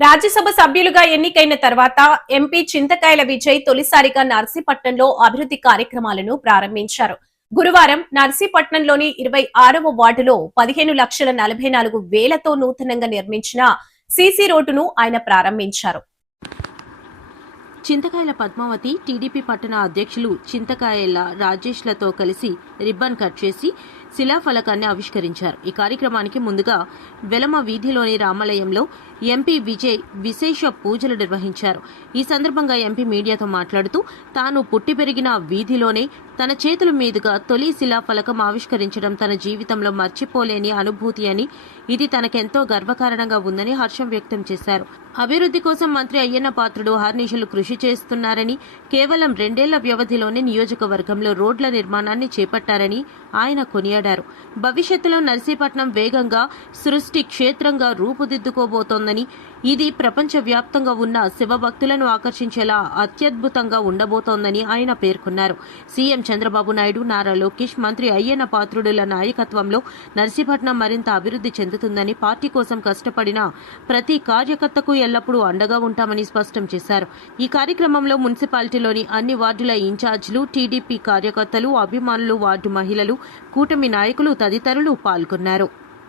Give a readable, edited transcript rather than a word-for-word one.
రాజ్యసభ సభ్యులుగా ఎన్నికైన తర్వాత ఎంపీ చింతకాయల విజయ్ తొలిసారిగా నర్సీపట్నంలో అభివృద్ధి కార్యక్రమాలను ప్రారంభించారు. గురువారం నర్సీపట్నంలోని 26వ వార్డులో 15,44,000తో నూతనంగా నిర్మించిన సీసీ రోడ్డును ఆయన ప్రారంభించారు. చింతకాయల పద్మావతి టీడీపీ పట్టణ అధ్యక్షులు చింతకాయల రాజేష్లతో కలిసి రిబ్బన్ కట్ చేసి శిలాఫలకాన్ని ఆవిష్కరించారు. ఈ కార్యక్రమానికి ముందుగా వెలమ వీధిలోని రామాలయంలో ఎంపీ విజయ్ విశేష పూజలు నిర్వహించారు. ఈ సందర్భంగా ఎంపీ మీడియాతో మాట్లాడుతూ తాను పుట్టి పెరిగిన వీధిలోనే తన చేతుల మీదుగా తొలి శిలాఫలకం ఆవిష్కరించడం తన జీవితంలో మర్చిపోలేని అనుభూతి అని, ఇది తనకెంతో గర్వకారణంగా ఉందని హర్షం వ్యక్తం చేశారు. అభివృద్ధి కోసం మంత్రి అయ్యన్న పాత్రుడు అహర్నిశలు కృషి చేస్తున్నారని, కేవలం 2 ఏళ్ల వ్యవధిలోనే నియోజకవర్గంలో రోడ్ల నిర్మాణాన్ని చేపట్టారని ఆయన కొనియాడారు. భవిష్యత్తులో నర్సీపట్నం వేగంగా సృష్టి క్షేత్రంగా రూపుదిద్దుకోబోతోందని, ఇది ప్రపంచవ్యాప్తంగా ఉన్న శివభక్తులను ఆకర్షించేలా అత్యద్భుతంగా ఉండబోతోందని ఆయన పేర్కొన్నారు. సీఎం చంద్రబాబు నాయుడు, నారా లోకేష్, మంత్రి అయ్యన్న పాత్రుడుల నాయకత్వంలో నర్సీపట్నం మరింత అభివృద్ధి చెందుతుందని, పార్టీ కోసం కష్టపడిన ప్రతి కార్యకర్తకు ఎల్లప్పుడూ అండగా ఉంటామని స్పష్టం చేశారు. ఈ కార్యక్రమంలో మున్సిపాలిటీలోని అన్ని వార్డుల ఇన్ఛార్జీలు, టీడీపీ కార్యకర్తలు, అభిమానులు, వార్డు మహిళలు, కూటమి నాయకులు తదితరులు పాల్గొన్నారు.